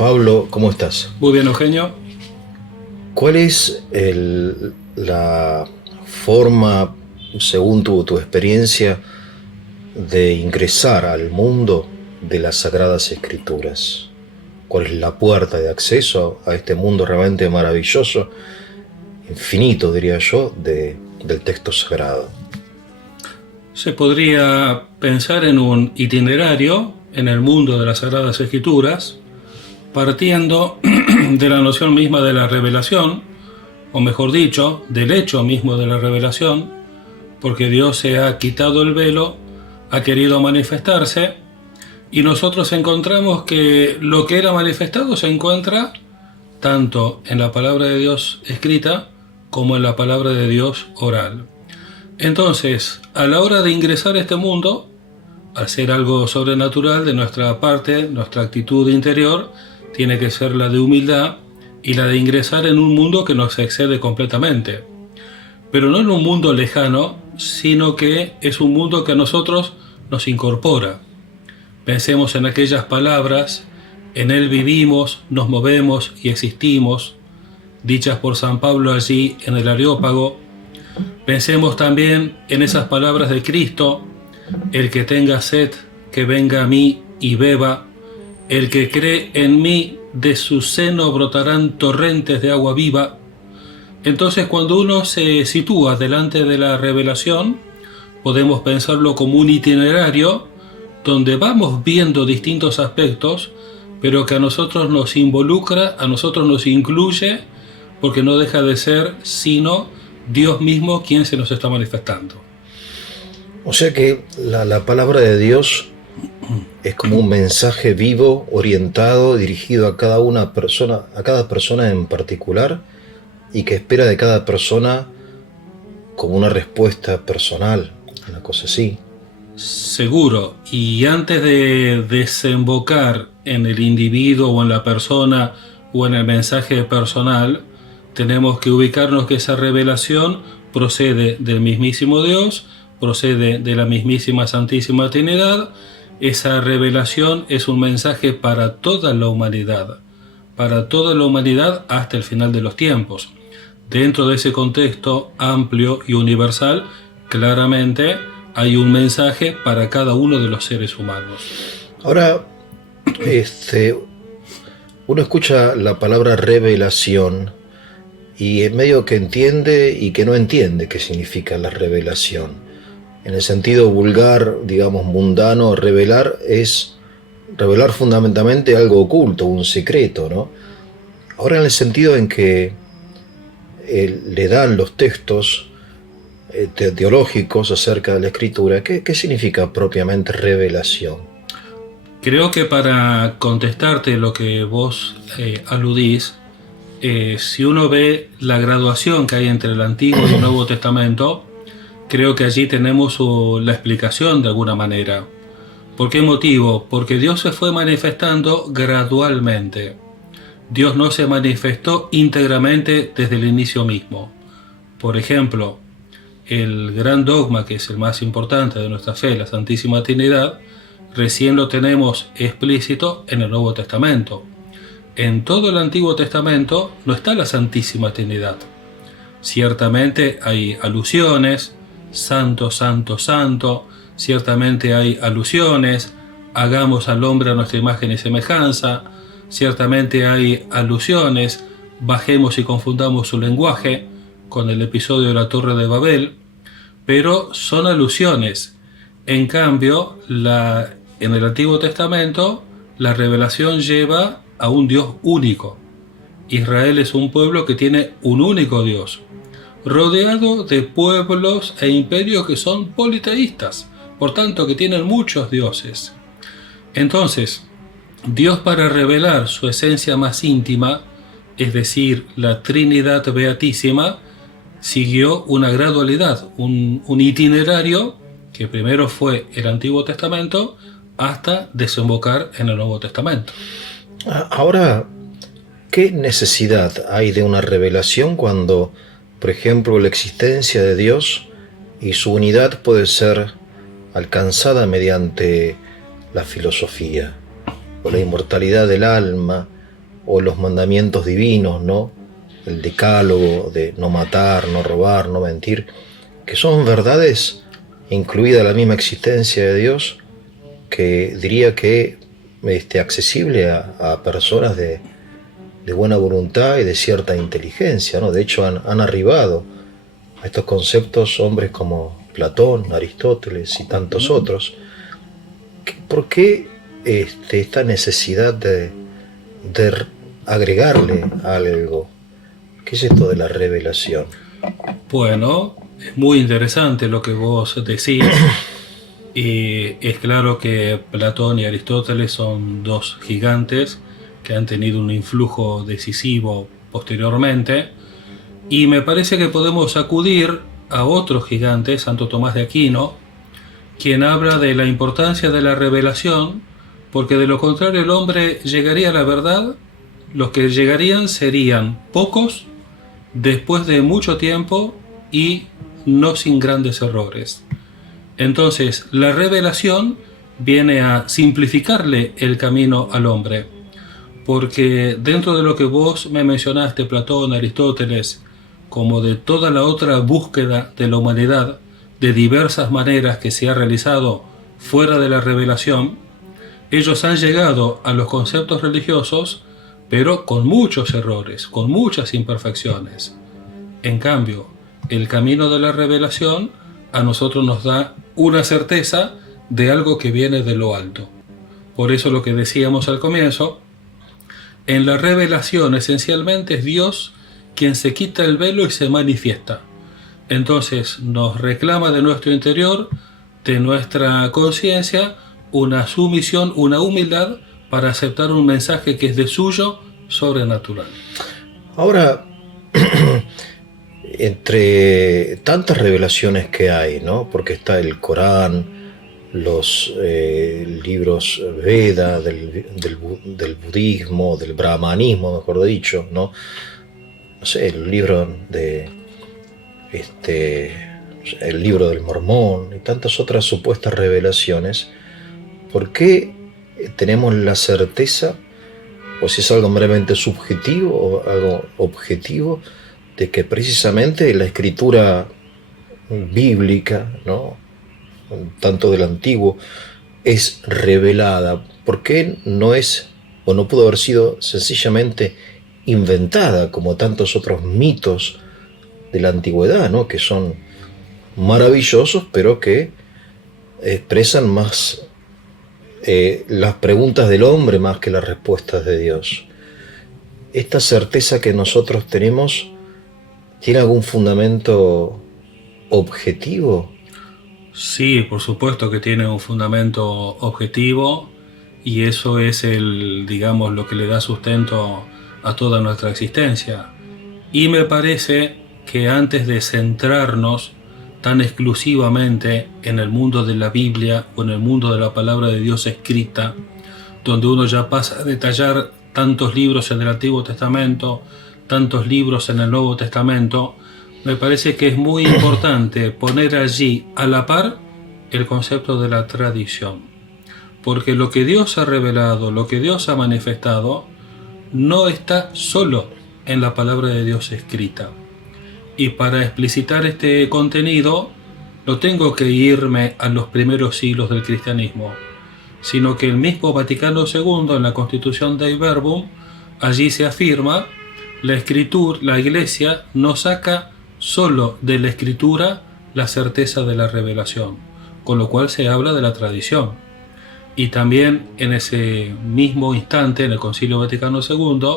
Pablo, ¿cómo estás? Muy bien, Eugenio. ¿Cuál es la forma, según tu experiencia, de ingresar al mundo de las Sagradas Escrituras? ¿Cuál es la puerta de acceso a este mundo realmente maravilloso, infinito, diría yo, del texto sagrado? Se podría pensar en un itinerario en el mundo de las Sagradas Escrituras, partiendo de la noción misma de la revelación, o mejor dicho, del hecho mismo de la revelación, porque Dios se ha quitado el velo, ha querido manifestarse, y nosotros encontramos que lo que era manifestado se encuentra tanto en la palabra de Dios escrita como en la palabra de Dios oral. Entonces, a la hora de ingresar a este mundo, al ser algo sobrenatural de nuestra parte, nuestra actitud interior tiene que ser la de humildad y la de ingresar en un mundo que nos excede completamente. Pero no en un mundo lejano, sino que es un mundo que a nosotros nos incorpora. Pensemos en aquellas palabras: en Él vivimos, nos movemos y existimos, dichas por San Pablo allí en el Areópago. Pensemos también en esas palabras de Cristo: el que tenga sed, que venga a mí y beba. El que cree en mí, de su seno brotarán torrentes de agua viva. Entonces, cuando uno se sitúa delante de la revelación, podemos pensarlo como un itinerario donde vamos viendo distintos aspectos, pero que a nosotros nos involucra, a nosotros nos incluye, porque no deja de ser sino Dios mismo quien se nos está manifestando. O sea que la palabra de Dios es como un mensaje vivo, orientado, dirigido a cada persona en particular, y que espera de cada persona como una respuesta personal, una cosa así. Seguro, y antes de desembocar en el individuo o en la persona o en el mensaje personal, tenemos que ubicarnos que esa revelación procede del mismísimo Dios, procede de la mismísima Santísima Trinidad. Esa revelación es un mensaje para toda la humanidad hasta el final de los tiempos. Dentro de ese contexto amplio y universal, claramente hay un mensaje para cada uno de los seres humanos. Ahora, uno escucha la palabra revelación y en medio que entiende y que no entiende qué significa la revelación. En el sentido vulgar, digamos, mundano, revelar es revelar fundamentalmente algo oculto, un secreto, ¿no? Ahora, en el sentido en que le dan los textos teológicos acerca de la escritura, ¿qué significa propiamente revelación? Creo que para contestarte lo que vos aludís, si uno ve la graduación que hay entre el Antiguo y el Nuevo Testamento, creo que allí tenemos la explicación de alguna manera. ¿Por qué motivo? Porque Dios se fue manifestando gradualmente. Dios no se manifestó íntegramente desde el inicio mismo. Por ejemplo, el gran dogma, que es el más importante de nuestra fe, la Santísima Trinidad, recién lo tenemos explícito en el Nuevo Testamento. En todo el Antiguo Testamento no está la Santísima Trinidad. Ciertamente hay alusiones: santo, santo, santo. Ciertamente hay alusiones: hagamos al hombre a nuestra imagen y semejanza. Ciertamente hay alusiones: bajemos y confundamos su lenguaje, con el episodio de la Torre de Babel. Pero son alusiones. En cambio, en el Antiguo Testamento, la revelación lleva a un Dios único. Israel es un pueblo que tiene un único Dios, rodeado de pueblos e imperios que son politeístas, por tanto que tienen muchos dioses. Entonces, Dios, para revelar su esencia más íntima, es decir, la Trinidad Beatísima, siguió una gradualidad, un itinerario que primero fue el Antiguo Testamento hasta desembocar en el Nuevo Testamento. Ahora, ¿qué necesidad hay de una revelación cuando, por ejemplo, la existencia de Dios y su unidad puede ser alcanzada mediante la filosofía, o la inmortalidad del alma, o los mandamientos divinos, ¿no? El decálogo de no matar, no robar, no mentir, que son verdades, incluida la misma existencia de Dios, que diría que accesible a personas de buena voluntad y de cierta inteligencia, ¿no? De hecho han arribado a estos conceptos hombres como Platón, Aristóteles y tantos otros. ¿Por qué esta necesidad de agregarle algo? ¿Qué es esto de la revelación? Bueno, es muy interesante lo que vos decís. Y es claro que Platón y Aristóteles son dos gigantes que han tenido un influjo decisivo posteriormente, y me parece que podemos acudir a otros gigantes, Santo Tomás de Aquino, quien habla de la importancia de la revelación, porque de lo contrario el hombre llegaría a la verdad, los que llegarían serían pocos, después de mucho tiempo y no sin grandes errores. Entonces, la revelación viene a simplificarle el camino al hombre, porque dentro de lo que vos me mencionaste, Platón, Aristóteles, como de toda la otra búsqueda de la humanidad, de diversas maneras que se ha realizado fuera de la revelación, ellos han llegado a los conceptos religiosos, pero con muchos errores, con muchas imperfecciones. En cambio, el camino de la revelación a nosotros nos da una certeza de algo que viene de lo alto. Por eso lo que decíamos al comienzo, en la revelación esencialmente es Dios quien se quita el velo y se manifiesta. Entonces nos reclama de nuestro interior, de nuestra conciencia, una sumisión, una humildad para aceptar un mensaje que es de suyo sobrenatural. Ahora, entre tantas revelaciones que hay, ¿no? Porque está el Corán, los libros Veda, del budismo, del brahmanismo, mejor dicho, ¿no? No sé, el libro el libro del Mormón y tantas otras supuestas revelaciones. ¿Por qué tenemos la certeza, o si es algo meramente subjetivo o algo objetivo, de que precisamente la escritura bíblica, ¿no? Tanto del Antiguo, es revelada? ¿Por qué no es, o no pudo haber sido sencillamente inventada como tantos otros mitos de la antigüedad, ¿no? Que son maravillosos, pero que expresan más las preguntas del hombre más que las respuestas de Dios? ¿Esta certeza que nosotros tenemos tiene algún fundamento objetivo? Sí, por supuesto que tiene un fundamento objetivo, y eso es digamos, lo que le da sustento a toda nuestra existencia. Y me parece que antes de centrarnos tan exclusivamente en el mundo de la Biblia o en el mundo de la palabra de Dios escrita, donde uno ya pasa a detallar tantos libros en el Antiguo Testamento, tantos libros en el Nuevo Testamento, me parece que es muy importante poner allí a la par el concepto de la tradición. Porque lo que Dios ha revelado, lo que Dios ha manifestado, no está solo en la palabra de Dios escrita. Y para explicitar este contenido, no tengo que irme a los primeros siglos del cristianismo, sino que el mismo Vaticano II, en la Constitución Dei Verbum, allí se afirma: la Iglesia no saca solo de la Escritura la certeza de la revelación, con lo cual se habla de la tradición. Y también en ese mismo instante, en el Concilio Vaticano II,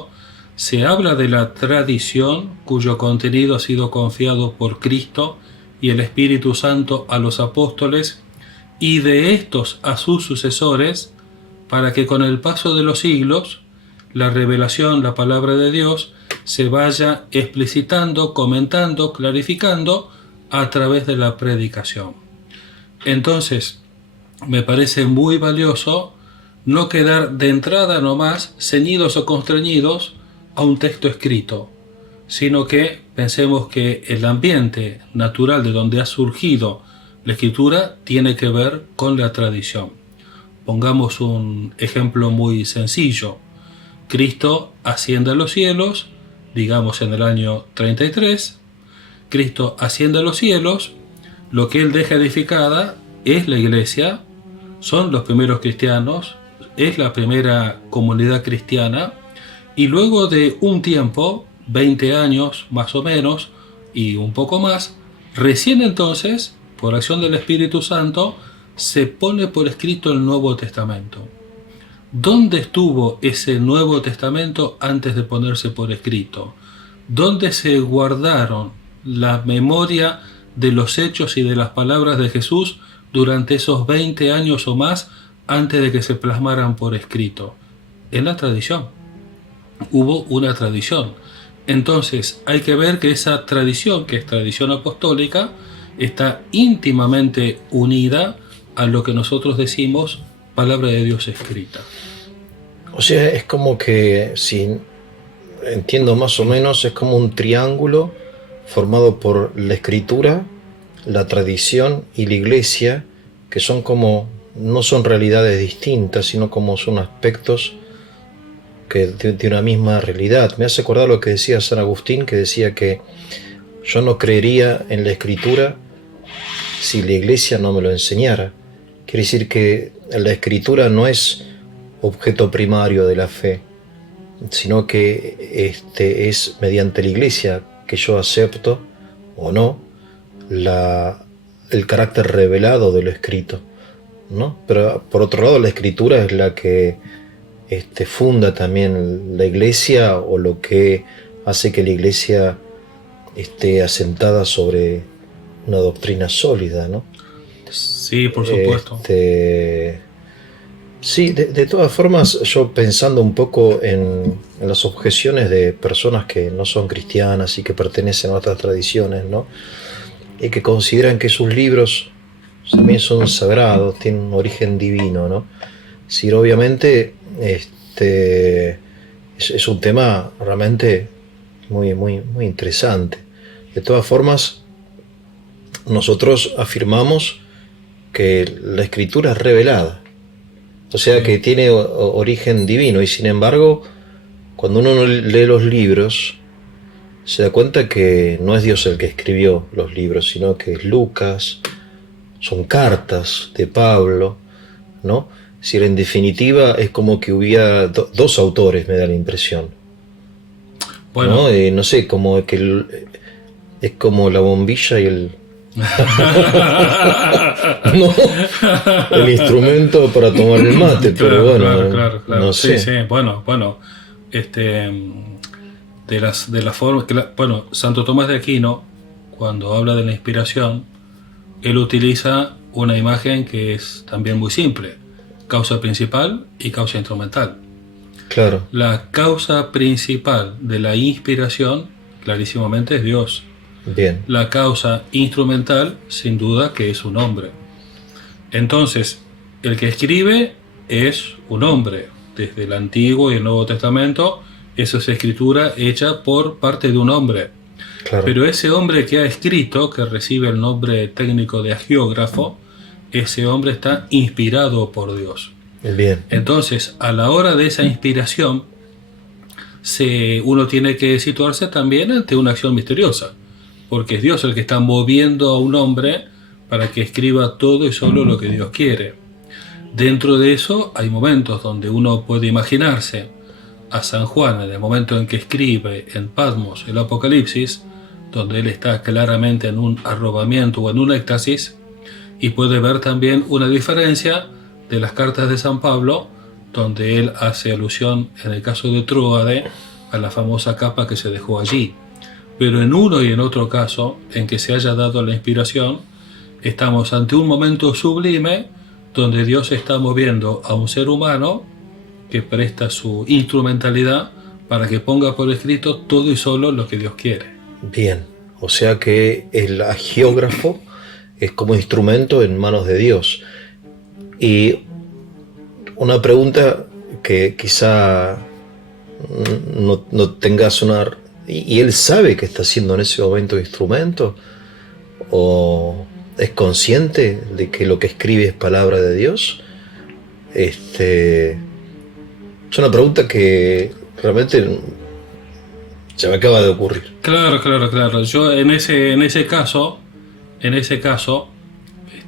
se habla de la tradición cuyo contenido ha sido confiado por Cristo y el Espíritu Santo a los apóstoles y de estos a sus sucesores, para que con el paso de los siglos la revelación, la palabra de Dios, se vaya explicitando, comentando, clarificando a través de la predicación. Entonces, me parece muy valioso no quedar de entrada nomás ceñidos o constreñidos a un texto escrito, sino que pensemos que el ambiente natural de donde ha surgido la escritura tiene que ver con la tradición. Pongamos un ejemplo muy sencillo. Cristo asciende a los cielos, digamos en el año 33, Cristo asciende a los cielos, lo que Él deja edificada es la iglesia, son los primeros cristianos, es la primera comunidad cristiana, y luego de un tiempo, 20 años más o menos, y un poco más, recién entonces, por acción del Espíritu Santo, se pone por escrito el Nuevo Testamento. ¿Dónde estuvo ese Nuevo Testamento antes de ponerse por escrito? ¿Dónde se guardaron la memoria de los hechos y de las palabras de Jesús durante esos 20 años o más antes de que se plasmaran por escrito? En la tradición. Hubo una tradición. Entonces hay que ver que esa tradición, que es tradición apostólica, está íntimamente unida a lo que nosotros decimos palabra de Dios escrita. O sea, es como que, si entiendo más o menos, es como un triángulo formado por la escritura, la tradición y la iglesia, que son como, no son realidades distintas, sino como son aspectos que de una misma realidad. Me hace acordar lo que decía San Agustín, que decía que yo no creería en la escritura si la iglesia no me lo enseñara. Quiere decir que la escritura no es objeto primario de la fe, sino que es mediante la iglesia que yo acepto o no el carácter revelado de lo escrito, ¿no? Pero por otro lado, la escritura es la que funda también la iglesia, o lo que hace que la iglesia esté asentada sobre una doctrina sólida, ¿no? Sí, por supuesto. Sí, de todas formas, yo pensando un poco en las objeciones de personas que no son cristianas y que pertenecen a otras tradiciones, ¿no? Y que consideran que sus libros también son sagrados, tienen un origen divino, ¿no? Sí, obviamente es un tema realmente muy, muy, muy interesante. De todas formas, nosotros afirmamos que la escritura es revelada, o sea que tiene origen divino, y sin embargo, cuando uno lee los libros, se da cuenta que no es Dios el que escribió los libros, sino que es Lucas, son cartas de Pablo, ¿no? Si en definitiva es como que hubiera dos autores, me da la impresión. Bueno, ¿no? No sé, como que es como la bombilla y el... no, el instrumento para tomar el mate, claro, pero bueno, claro. No sé. Sí, bueno, de la forma que bueno, Santo Tomás de Aquino, cuando habla de la inspiración, él utiliza una imagen que es también muy simple: causa principal y causa instrumental. Claro. La causa principal de la inspiración, clarísimamente, es Dios. Bien. La causa instrumental, sin duda, que es un hombre. Entonces, el que escribe es un hombre. Desde el Antiguo y el Nuevo Testamento, esa es escritura hecha por parte de un hombre. Claro. Pero ese hombre que ha escrito, que recibe el nombre técnico de agiógrafo, ese hombre está inspirado por Dios. Bien. Entonces, a la hora de esa inspiración, uno tiene que situarse también ante una acción misteriosa, porque es Dios el que está moviendo a un hombre para que escriba todo y solo lo que Dios quiere. Dentro de eso hay momentos donde uno puede imaginarse a San Juan en el momento en que escribe en Patmos el Apocalipsis, donde él está claramente en un arrobamiento o en un éxtasis, y puede ver también una diferencia de las cartas de San Pablo, donde él hace alusión, en el caso de Tróade, a la famosa capa que se dejó allí. Pero en uno y en otro caso, en que se haya dado la inspiración, estamos ante un momento sublime donde Dios está moviendo a un ser humano que presta su instrumentalidad para que ponga por escrito todo y solo lo que Dios quiere. Bien, o sea que el agiógrafo es como instrumento en manos de Dios. Y una pregunta que quizá no tengas una... ¿Y él sabe que está haciendo en ese momento instrumento? ¿O es consciente de que lo que escribe es palabra de Dios? Es una pregunta que Realmente se me acaba de ocurrir. Claro. Yo en ese caso,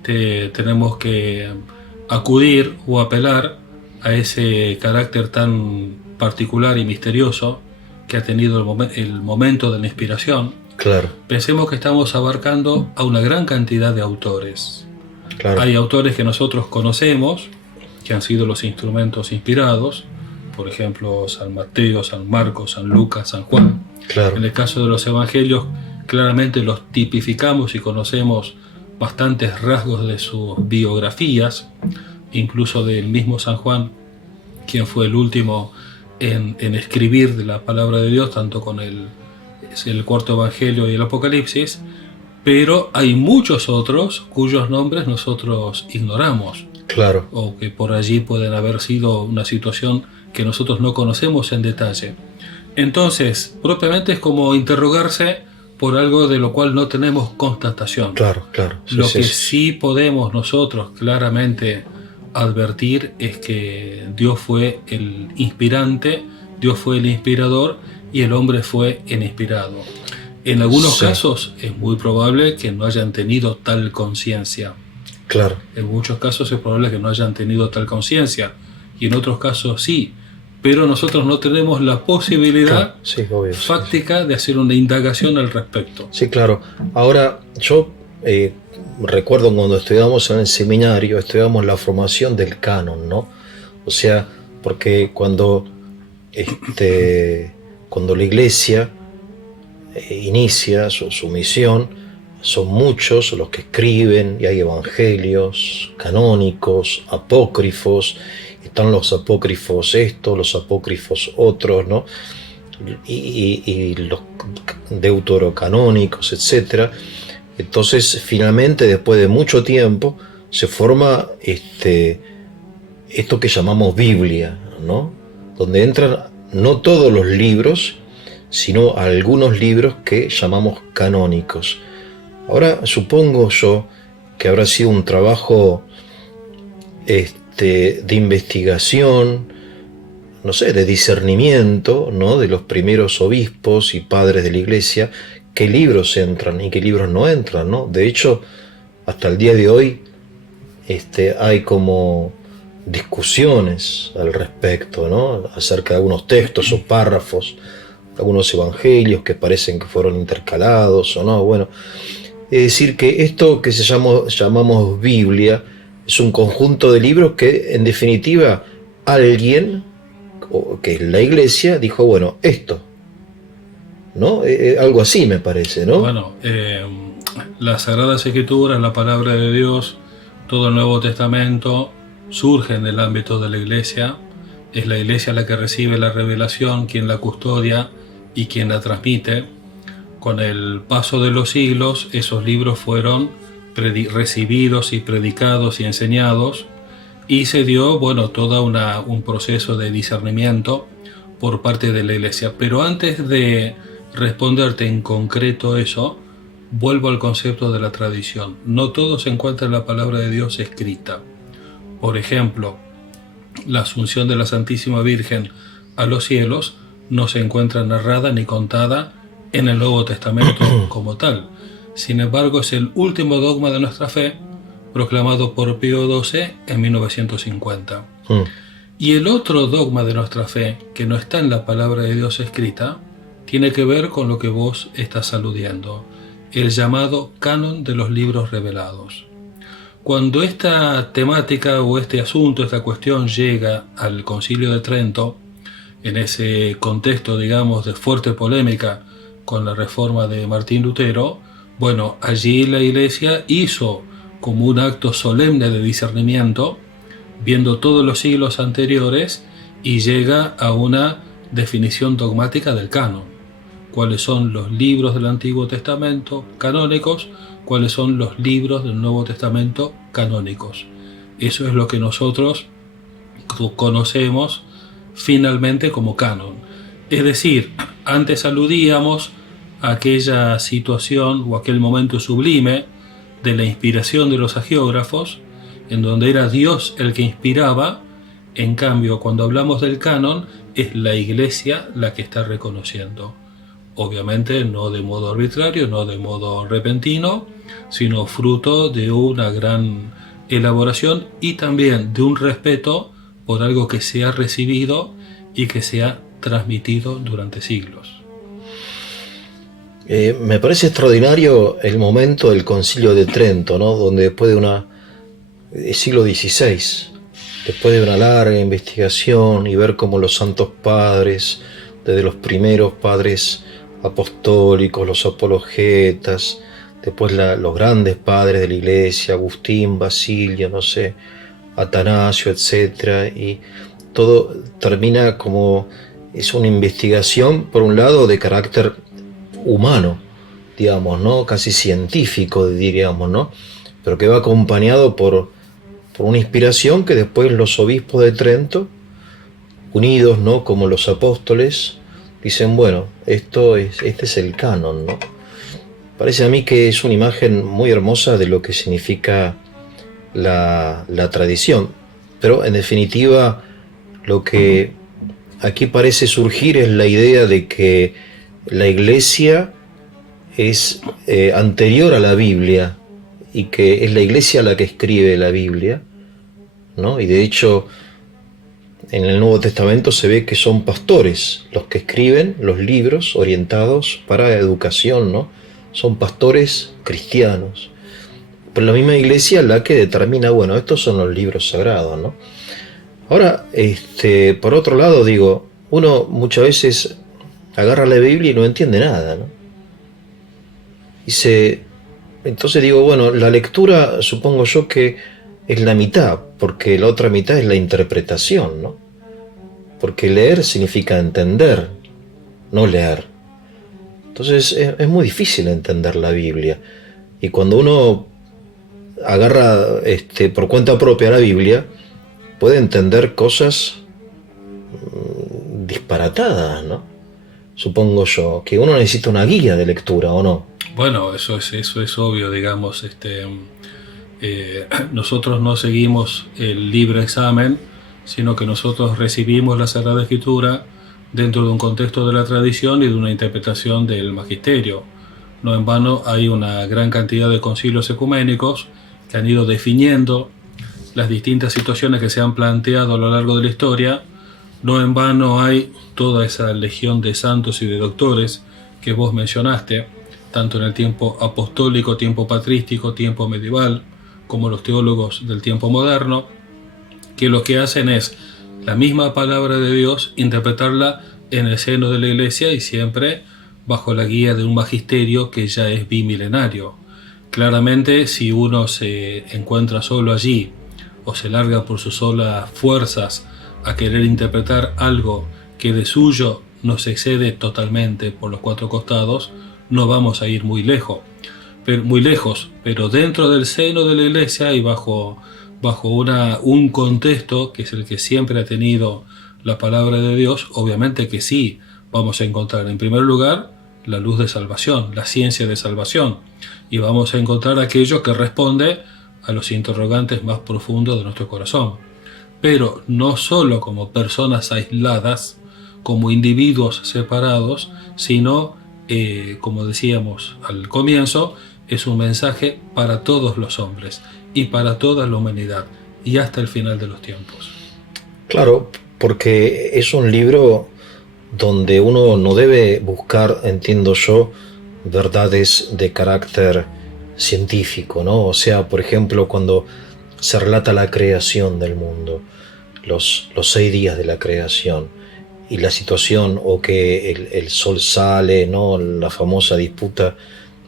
tenemos que acudir o apelar a ese carácter tan particular y misterioso que ha tenido el momento de la inspiración. Claro, Pensemos que estamos abarcando a una gran cantidad de autores. claro, Hay autores que nosotros conocemos, que han sido los instrumentos inspirados, por ejemplo, San Mateo, San Marcos, San Lucas, San Juan. claro, En el caso de los evangelios, claramente los tipificamos y conocemos bastantes rasgos de sus biografías, incluso del mismo San Juan, quien fue el último en escribir de la palabra de Dios, tanto con el cuarto evangelio y el Apocalipsis, pero hay muchos otros cuyos nombres nosotros ignoramos, claro, o que por allí pueden haber sido una situación que nosotros no conocemos en detalle. Entonces, propiamente es como interrogarse por algo de lo cual no tenemos constatación. claro, claro. Sí, Lo sí, que sí. sí podemos nosotros claramente advertir es que Dios fue el inspirante, Dios fue el inspirador y el hombre fue el inspirado. En algunos Sí. casos es muy probable que no hayan tenido tal conciencia. Claro, En muchos casos es probable que no hayan tenido tal conciencia y en otros casos sí. Pero nosotros no tenemos la posibilidad claro, sí, obvio. Sí, fáctica de hacer una indagación al respecto. sí, claro. Ahora, yo recuerdo cuando estudiamos en el seminario, estudiamos la formación del canon, ¿no? O sea, porque cuando la iglesia inicia su misión, son muchos los que escriben, y hay evangelios canónicos, apócrifos, están los apócrifos estos, los apócrifos otros, ¿no? Y los deuterocanónicos, etc. Entonces, finalmente, después de mucho tiempo, se forma esto que llamamos Biblia, ¿no? Donde entran no todos los libros, sino algunos libros que llamamos canónicos. Ahora, supongo yo que habrá sido un trabajo de investigación, no sé, de discernimiento, ¿no? De los primeros obispos y padres de la iglesia, qué libros entran y qué libros no entran, ¿no? De hecho, hasta el día de hoy hay como discusiones al respecto, ¿no? Acerca de algunos textos o párrafos, algunos evangelios que parecen que fueron intercalados o no. Bueno, es decir, que esto que llamamos Biblia es un conjunto de libros que, en definitiva, alguien, que es la iglesia, dijo, bueno, esto, ¿no? Algo así me parece, ¿no? Bueno, las Sagradas Escrituras, la palabra de Dios, todo el Nuevo Testamento surge en el ámbito de la iglesia. Es la iglesia la que recibe la revelación, quien la custodia y quien la transmite. Con el paso de los siglos, esos libros fueron recibidos y predicados y enseñados, y se dio, bueno, todo un proceso de discernimiento por parte de la iglesia. Pero antes de responderte en concreto eso, vuelvo al concepto de la tradición. No todo se encuentra en la palabra de Dios escrita. Por ejemplo, la asunción de la Santísima Virgen a los cielos no se encuentra narrada ni contada en el Nuevo Testamento como tal. Sin embargo, es el último dogma de nuestra fe, proclamado por Pío XII en 1950. Y el otro dogma de nuestra fe, que no está en la palabra de Dios escrita, tiene que ver con lo que vos estás aludiendo, el llamado canon de los libros revelados. Cuando esta temática o este asunto, esta cuestión llega al Concilio de Trento, en ese contexto, digamos, de fuerte polémica con la reforma de Martín Lutero, bueno, allí la Iglesia hizo como un acto solemne de discernimiento, viendo todos los siglos anteriores, y llega a una definición dogmática del canon. Cuáles son los libros del Antiguo Testamento canónicos, cuáles son los libros del Nuevo Testamento canónicos. Eso es lo que nosotros conocemos finalmente como canon. Es decir, antes aludíamos a aquella situación o aquel momento sublime de la inspiración de los hagiógrafos, en donde era Dios el que inspiraba. En cambio, cuando hablamos del canon, es la Iglesia la que está reconociendo. Obviamente no de modo arbitrario, no de modo repentino, sino fruto de una gran elaboración y también de un respeto por algo que se ha recibido y que se ha transmitido durante siglos. Me parece extraordinario el momento del Concilio de Trento, ¿no? Donde después de siglo XVI, después de una larga investigación y ver cómo los santos padres, desde los primeros padres apostólicos, los apologetas, después los grandes padres de la Iglesia, Agustín, Basilio, no sé, Atanasio, etcétera, y todo termina como es una investigación, por un lado, de carácter humano, digamos, ¿no? Casi científico, diríamos, ¿no? Pero que va acompañado por una inspiración que después los obispos de Trento, unidos, ¿no? Como los apóstoles, dicen, bueno, este es el canon, ¿no? Parece a mí que es una imagen muy hermosa de lo que significa la tradición. Pero en definitiva, lo que aquí parece surgir es la idea de que la Iglesia es anterior a la Biblia y que es la Iglesia la que escribe la Biblia, ¿no? Y de hecho, en el Nuevo Testamento se ve que son pastores los que escriben los libros orientados para educación, ¿no? Son pastores cristianos. Pero la misma Iglesia la que determina, bueno, estos son los libros sagrados, ¿no? Ahora, por otro lado, digo, uno muchas veces agarra la Biblia y no entiende nada, ¿no? Entonces digo, bueno, la lectura supongo yo que es la mitad, porque la otra mitad es la interpretación, ¿no? Porque leer significa entender, no leer. Entonces es muy difícil entender la Biblia. Y cuando uno agarra por cuenta propia la Biblia, puede entender cosas disparatadas, ¿no? Supongo yo, que uno necesita una guía de lectura, ¿o no? Bueno, eso es obvio, digamos. Nosotros no seguimos el libre examen, sino que nosotros recibimos la Sagrada Escritura dentro de un contexto de la tradición y de una interpretación del magisterio. No en vano hay una gran cantidad de concilios ecuménicos que han ido definiendo las distintas situaciones que se han planteado a lo largo de la historia. No en vano hay toda esa legión de santos y de doctores que vos mencionaste, tanto en el tiempo apostólico, tiempo patrístico, tiempo medieval, como los teólogos del tiempo moderno, que lo que hacen es la misma palabra de Dios, interpretarla en el seno de la Iglesia y siempre bajo la guía de un magisterio que ya es bimilenario. Claramente, si uno se encuentra solo allí o se larga por sus solas fuerzas a querer interpretar algo que de suyo nos excede totalmente por los cuatro costados, no vamos a ir muy lejos, pero dentro del seno de la Iglesia y bajo un contexto que es el que siempre ha tenido la palabra de Dios, obviamente que sí vamos a encontrar en primer lugar la luz de salvación, la ciencia de salvación, y vamos a encontrar aquello que responde a los interrogantes más profundos de nuestro corazón. Pero no solo como personas aisladas, como individuos separados, sino, como decíamos al comienzo, es un mensaje para todos los hombres y para toda la humanidad y hasta el final de los tiempos. Claro, porque es un libro donde uno no debe buscar, entiendo yo, verdades de carácter científico, ¿no? O sea, por ejemplo, cuando se relata la creación del mundo, los 6 días de la creación y la situación, o que el sol sale, ¿no? La famosa disputa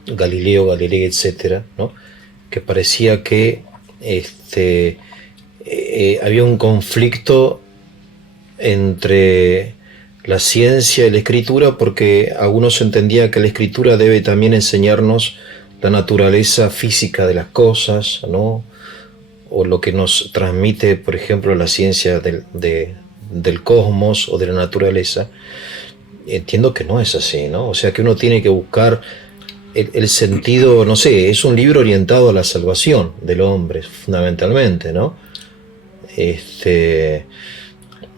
Galileo-Galilei, etcétera, ¿no? Que parecía que había un conflicto entre la ciencia y la escritura, porque algunos entendían que la escritura debe también enseñarnos la naturaleza física de las cosas, ¿no? O lo que nos transmite, por ejemplo, la ciencia del cosmos o de la naturaleza. Entiendo que no es así, ¿no? O sea, que uno tiene que buscar el sentido, no sé, es un libro orientado a la salvación del hombre, fundamentalmente, ¿no?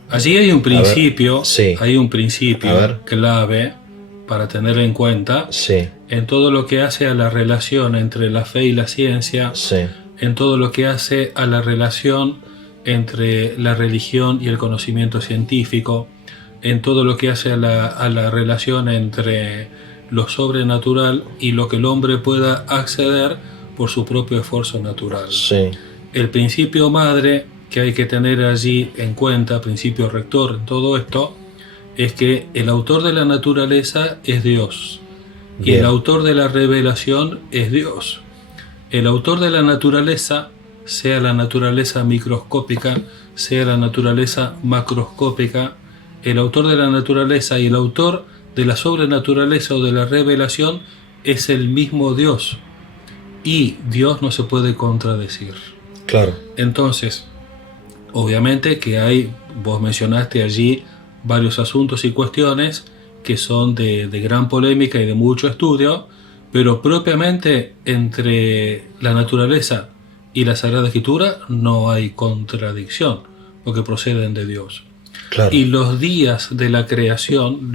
Allí hay un principio, sí. hay un principio clave para tener en cuenta Sí, en todo lo que hace a la relación entre la fe y la ciencia, sí, en todo lo que hace a la relación entre la religión y el conocimiento científico, en todo lo que hace a la relación entre lo sobrenatural y lo que el hombre pueda acceder por su propio esfuerzo natural. sí, El principio madre que hay que tener allí en cuenta, principio rector en todo esto, es que el autor de la naturaleza es Dios y bien, el autor de la revelación es Dios. El autor de la naturaleza, sea la naturaleza microscópica, sea la naturaleza macroscópica, el autor de la naturaleza y el autor de la sobrenaturaleza o de la revelación es el mismo Dios. Y Dios no se puede contradecir. claro, Entonces, obviamente que hay, vos mencionaste allí varios asuntos y cuestiones que son de gran polémica y de mucho estudio, pero propiamente entre la naturaleza y la Sagrada Escritura no hay contradicción, porque proceden de Dios. claro. Y los días de la creación,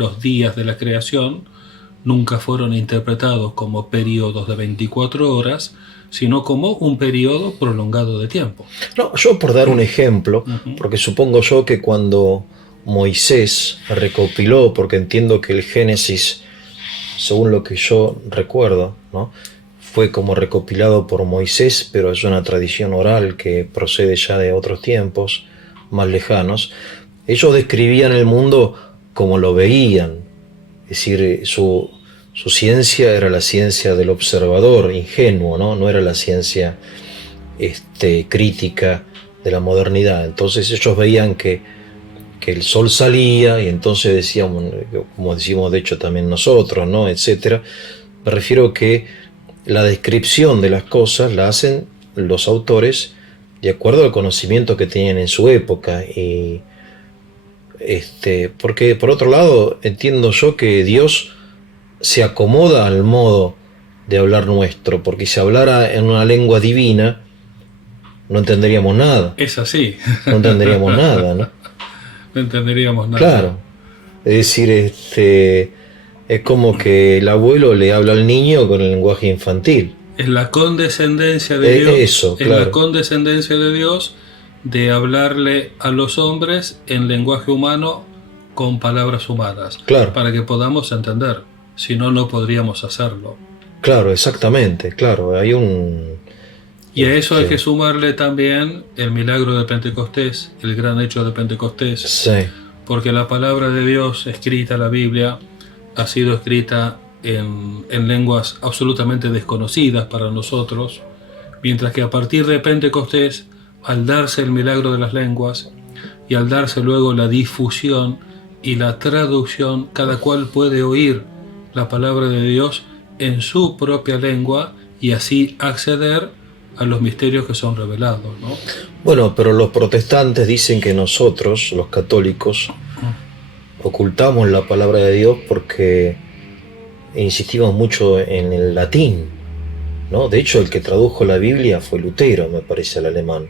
nunca fueron interpretados como periodos de 24 horas, sino como un periodo prolongado de tiempo. No, yo por dar un ejemplo, porque supongo yo que cuando Moisés recopiló, porque entiendo que el Génesis, según lo que yo recuerdo, ¿no?, fue como recopilado por Moisés, pero es una tradición oral que procede ya de otros tiempos más lejanos. Ellos describían el mundo como lo veían, es decir, su ciencia era la ciencia del observador ingenuo, ¿no? No era la ciencia crítica de la modernidad. Entonces ellos veían que el sol salía y entonces decíamos, como decimos de hecho también nosotros, ¿no?, etcétera. Me refiero que la descripción de las cosas la hacen los autores de acuerdo al conocimiento que tenían en su época. Y porque por otro lado entiendo yo que Dios se acomoda al modo de hablar nuestro, porque si hablara en una lengua divina no entenderíamos nada. Es así. No entenderíamos nada, ¿no? No entenderíamos nada. Claro. Es decir, es como que el abuelo le habla al niño con el lenguaje infantil. Es la condescendencia de Dios. Eso, claro. Es la condescendencia de Dios de hablarle a los hombres en lenguaje humano con palabras humanas. Claro. Para que podamos entender. Si no, no podríamos hacerlo. Claro, exactamente, claro. Hay un... Y a eso hay que sumarle también el milagro de Pentecostés, el gran hecho de Pentecostés. Sí. Porque la palabra de Dios escrita, la Biblia, ha sido escrita en lenguas absolutamente desconocidas para nosotros, mientras que a partir de Pentecostés, al darse el milagro de las lenguas y al darse luego la difusión y la traducción, cada cual puede oír la palabra de Dios en su propia lengua y así acceder a los misterios que son revelados, ¿no? Bueno, pero los protestantes dicen que nosotros, los católicos, ocultamos la palabra de Dios porque insistimos mucho en el latín, ¿no? De hecho, el que tradujo la Biblia fue Lutero, me parece, el alemán.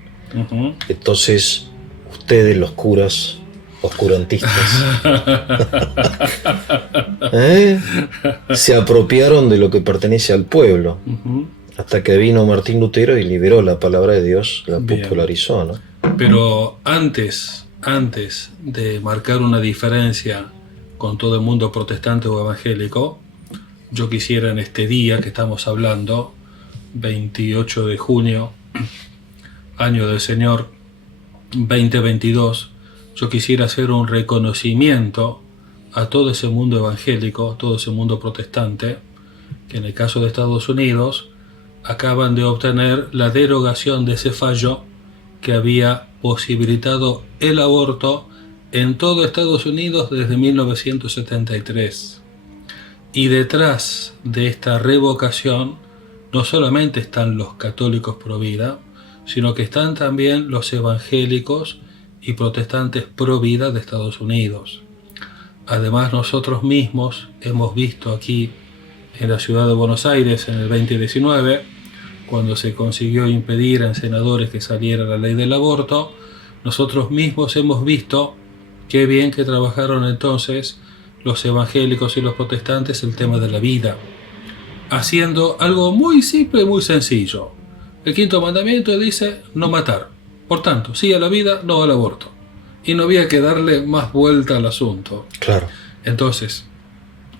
Entonces, ustedes, los curas oscurantistas, se apropiaron de lo que pertenece al pueblo. Hasta que vino Martín Lutero y liberó la palabra de Dios, la popularizó, ¿no? Pero antes de marcar una diferencia con todo el mundo protestante o evangélico, yo quisiera en este día que estamos hablando, 28 de junio, año del Señor 2022, yo quisiera hacer un reconocimiento a todo ese mundo evangélico, todo ese mundo protestante, que en el caso de Estados Unidos acaban de obtener la derogación de ese fallo que había posibilitado el aborto en todo Estados Unidos desde 1973. Y detrás de esta revocación no solamente están los católicos pro vida, sino que están también los evangélicos y protestantes pro vida de Estados Unidos. Además, nosotros mismos hemos visto aquí en la ciudad de Buenos Aires en el 2019, cuando se consiguió impedir en senadores que saliera la ley del aborto, nosotros mismos hemos visto Qué bien que trabajaron entonces los evangélicos y los protestantes el tema de la vida, haciendo algo muy simple y muy sencillo. El quinto mandamiento dice no matar. Por tanto, sí a la vida, no al aborto. Y no había que darle más vuelta al asunto. Claro. Entonces,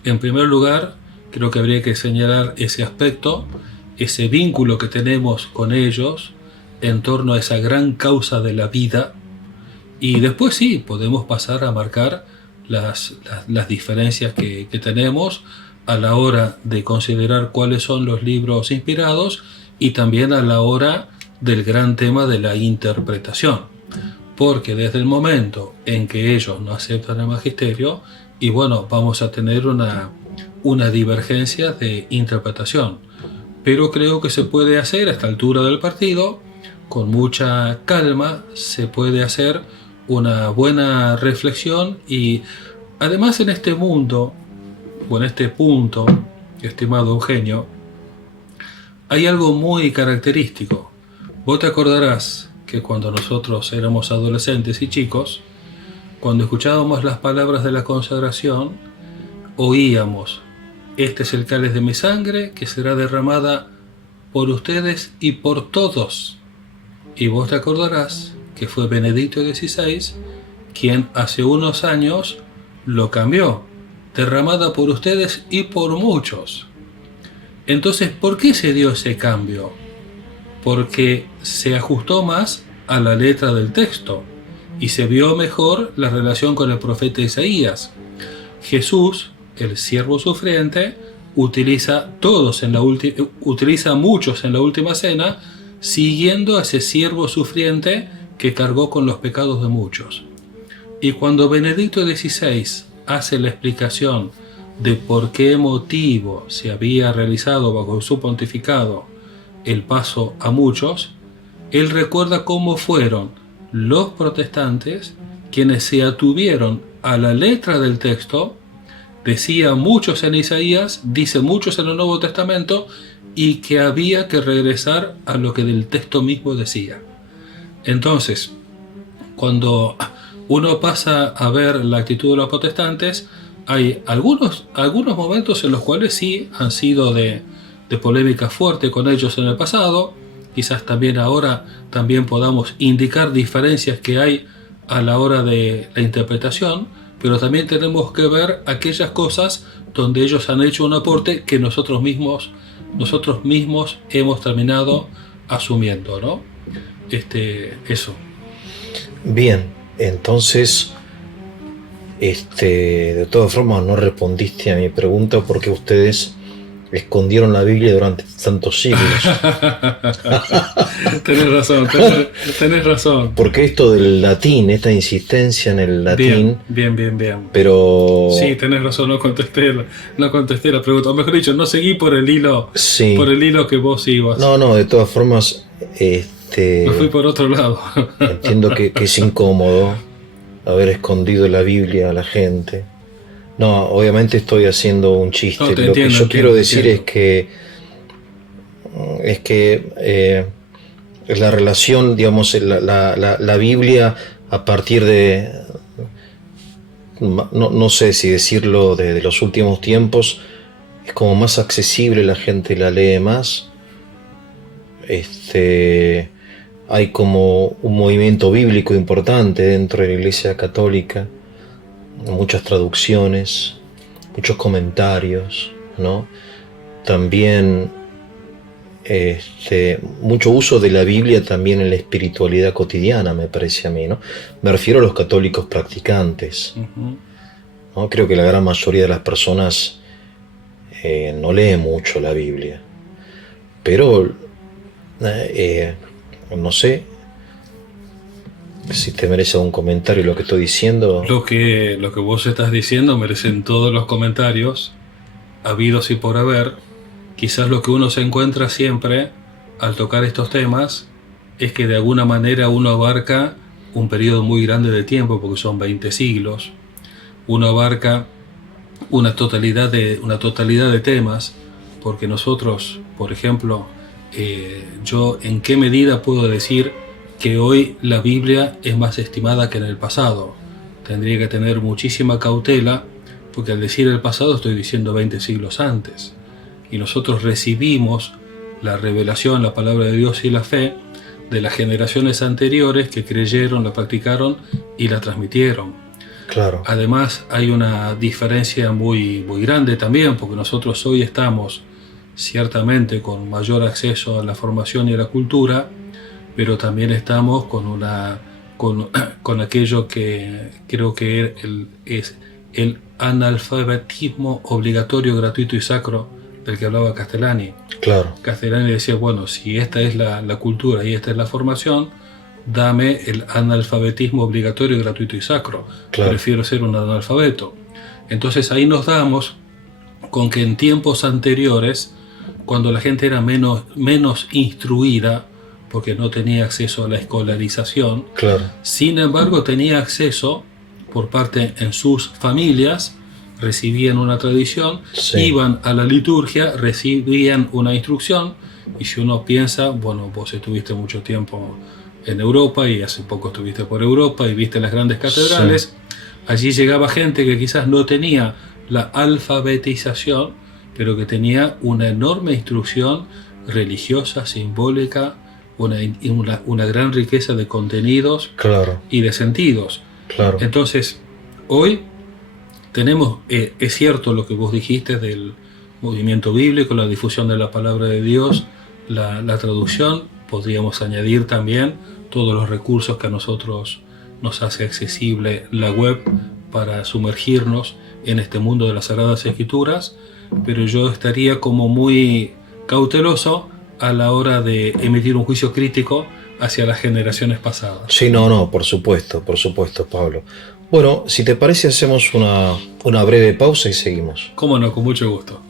en primer lugar, creo que habría que señalar ese aspecto, ese vínculo que tenemos con ellos en torno a esa gran causa de la vida. Y después sí, podemos pasar a marcar las diferencias que tenemos a la hora de considerar cuáles son los libros inspirados y también a la hora del gran tema de la interpretación. Porque desde el momento en que ellos no aceptan el magisterio, y bueno, vamos a tener una divergencia de interpretación. Pero creo que se puede hacer a esta altura del partido, con mucha calma, se puede hacer una buena reflexión y además en este mundo, o en este punto, estimado Eugenio, hay algo muy característico. Vos te acordarás que cuando nosotros éramos adolescentes y chicos, cuando escuchábamos las palabras de la consagración, oíamos: este es el cáliz de mi sangre que será derramada por ustedes y por todos. Y vos te acordarás que fue Benedicto XVI quien hace unos años lo cambió: derramada por ustedes y por muchos. Entonces, ¿por qué se dio ese cambio? Porque se ajustó más a la letra del texto y se vio mejor la relación con el profeta Isaías. Jesús, el siervo sufriente, utiliza muchos en la última cena, siguiendo a ese siervo sufriente que cargó con los pecados de muchos. Y cuando Benedicto XVI hace la explicación de por qué motivo se había realizado bajo su pontificado el paso a muchos, él recuerda cómo fueron los protestantes quienes se atuvieron a la letra del texto. Decía muchos en Isaías, dice muchos en el Nuevo Testamento, y que había que regresar a lo que del texto mismo decía. Entonces, cuando uno pasa a ver la actitud de los protestantes, hay algunos momentos en los cuales sí han sido de polémica fuerte con ellos en el pasado. Quizás también ahora también podamos indicar diferencias que hay a la hora de la interpretación, pero también tenemos que ver aquellas cosas donde ellos han hecho un aporte que nosotros mismos hemos terminado asumiendo, ¿no? Eso. Bien, entonces, de todas formas no respondiste a mi pregunta porque ustedes escondieron la Biblia durante tantos siglos. Tenés razón. Porque esto del latín, esta insistencia en el latín... Bien. Pero... Sí, tenés razón, no contesté la pregunta. O mejor dicho, no seguí por el hilo, sí, por el hilo que vos ibas. No, de todas formas... Me fui por otro lado. Entiendo que es incómodo haber escondido la Biblia a la gente. No, obviamente estoy haciendo un chiste. No, Lo que yo quiero decir es que la relación, digamos, la Biblia a partir de, no sé si decirlo, de los últimos tiempos, es como más accesible, la gente la lee más. Hay como un movimiento bíblico importante dentro de la Iglesia Católica, muchas traducciones, muchos comentarios, ¿no? También mucho uso de la Biblia también en la espiritualidad cotidiana, me parece a mí, ¿no? Me refiero a los católicos practicantes, ¿no? Creo que la gran mayoría de las personas no lee mucho la Biblia, pero no sé si te merece algún comentario lo que estoy diciendo. Lo que vos estás diciendo merecen todos los comentarios habidos y por haber. Quizás lo que uno se encuentra siempre al tocar estos temas es que de alguna manera uno abarca un periodo muy grande de tiempo, porque son 20 siglos. Uno abarca una totalidad de temas, porque nosotros, por ejemplo, yo en qué medida puedo decir que hoy la Biblia es más estimada que en el pasado. tendría que tener muchísima cautela, porque al decir el pasado estoy diciendo 20 siglos antes. Y nosotros recibimos la revelación, la palabra de Dios y la fe de las generaciones anteriores que creyeron, la practicaron y la transmitieron. Claro. Además hay una diferencia muy grande también, porque nosotros hoy estamos ciertamente con mayor acceso a la formación y a la cultura, pero también estamos con aquello que creo que es el analfabetismo obligatorio, gratuito y sacro del que hablaba Castellani. Claro. Castellani decía, bueno, si esta es la cultura y esta es la formación, dame el analfabetismo obligatorio, gratuito y sacro. Claro. Prefiero ser un analfabeto. Entonces ahí nos damos con que en tiempos anteriores, cuando la gente era menos instruida, porque no tenía acceso a la escolarización, Claro. sin embargo tenía acceso por parte en sus familias, recibían una tradición, Sí. iban a la liturgia, recibían una instrucción, y si uno piensa, bueno, vos estuviste mucho tiempo en Europa y hace poco estuviste por Europa y viste las grandes catedrares, sí. Allí llegaba gente que quizás no tenía la alfabetización, pero que tenía una enorme instrucción religiosa, simbólica, una gran riqueza de contenidos, claro. y de sentidos. Claro. Entonces, hoy tenemos, es cierto lo que vos dijiste del movimiento bíblico, la difusión de la palabra de Dios, la traducción, podríamos añadir también todos los recursos que a nosotros nos hace accesible la web para sumergirnos en este mundo de las Sagradas Escrituras, pero yo estaría como muy cauteloso a la hora de emitir un juicio crítico hacia las generaciones pasadas. Sí, no, por supuesto, Pablo. Bueno, si te parece hacemos una breve pausa y seguimos. Cómo no, con mucho gusto.